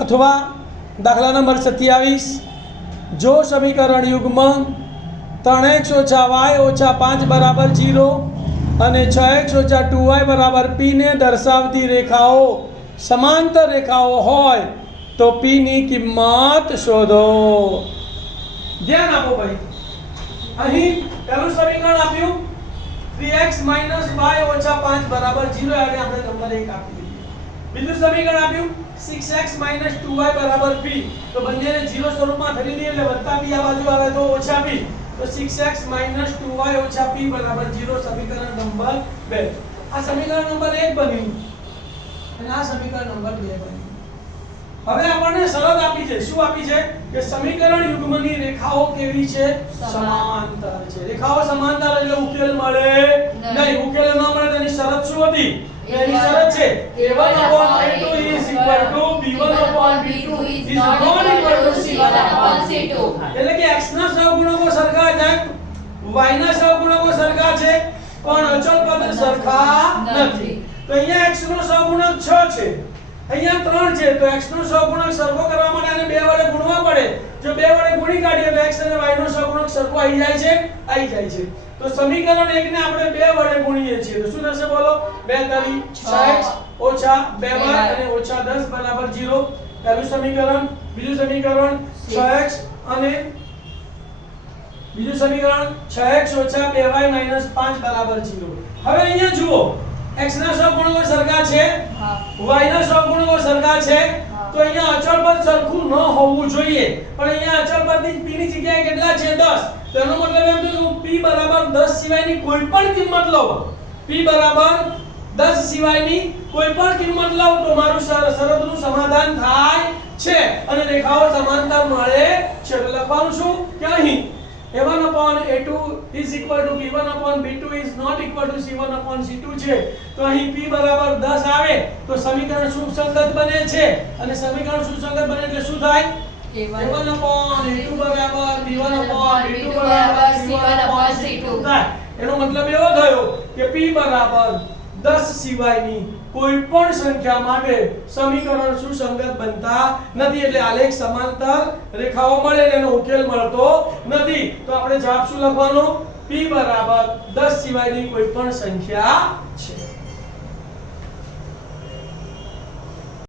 अथवा दाखला नंबर 27 जो समीकरण युग्म 3x - y - 5 बराबर 0 અને 6x - 2y बराबर p ने दर्शावती रेखाओं समांतर रेखाओं होय तो p ની કિંમત શોધો। ધ્યાન આપો ભાઈ, અહીં પહેલું સમીકરણ આપ્યું 3x - y - 5 બરાબર 0 એટલે આપણે નંબર 1 આપી દીધું। બીજું સમીકરણ આપ્યું 6x - 2y બરાબર p, તો બંનેને 0 સ્વરૂપમાં ફેરવી દઈએ એટલે વત્તા p આ બાજુ આવે તો ઓછા p, તો 6x - 2y - p બરાબર 0 સમીકરણ નંબર 2। આ સમીકરણ નંબર 1 બન્યું અને આ સમીકરણ નંબર 2 બન્યું। હવે આપણને શરત આપી છે, શું આપી છે કે સમીકરણ યુગ્મની રેખાઓ કેવી છે? સમાંતર છે। રેખાઓ સમાંતર એટલે ઉકેલ મળે નહીં। ઉકેલ ન મળે તેની શરત શું હતી? એની શરત છે a1/a2 is equal to b1/b2 is not equal to c1/c2। એટલે કે x ના સહગુણકો સરખા છે, y ના સહગુણકો સરખા છે, પણ અચળ પદ સરખા નથી। તો અહીંયા x નો સહગુણક 6 છે, અહીંયા 3 છે, તો x નો સહગુણક સરખો કરવા માટે આને 2 વડે ગુણવા પડે। જો 2 વડે ગુણી કાઢીએ તો x અને y નો સહગુણક સરખો આવી જાય છે, આવી જાય છે। तो समीकरण 1 ने આપણે 2 વડે ગુણીએ છીએ તો શું થશે બોલો? 2 * 6x - 2y અને -10 બરાબર 0। પહેલું સમીકરણ, બીજું સમીકરણ 6x અને બીજું સમીકરણ 6x - 2y - 5 બરાબર 0। હવે અહીંયા જુઓ x ના સહગુણકો સરખા છે, y ના સહગુણકો સરખા છે, તો અહીંયા અચળ પદ સરખું ન હોવું જોઈએ, પણ અહીંયા અચળ પદની p ની જગ્યાએ કેટલા છે? 10। તેનો મતલબ એમ કે હું p બરાબર 10 સિવાયની કોઈપણ કિંમત લઉં, p બરાબર 10 સિવાયની કોઈપણ કિંમત લઉં તો મારું શરતનું સમાધાન થાય છે અને રેખાઓ સમાંતર મળે છે। તો લખવાનું શું કે અહીં a1/a2 is equal to b1/b2 is not equal to c1/c2 છે, તો અહીં p બરાબર 10 આવે તો સમીકરણ સુસંગત બને છે અને સમીકરણ સુસંગત બને એટલે શું થાય? a1/a2 બરાબર b1/b2 બરાબર c1/c2 થાય। એનો મતલબ એવો થયો કે p બરાબર 10 સિવાયની કોઈપણ સંખ્યા માટે સમીકરણ સુસંગત બનતા નથી, એટલે આલેખ સમાંતર રેખાઓ મળે એનો ઉકેલ મળતો નથી। તો આપણે જવાબ શું લખવાનો? p બરાબર 10 સિવાયની કોઈપણ સંખ્યા છે।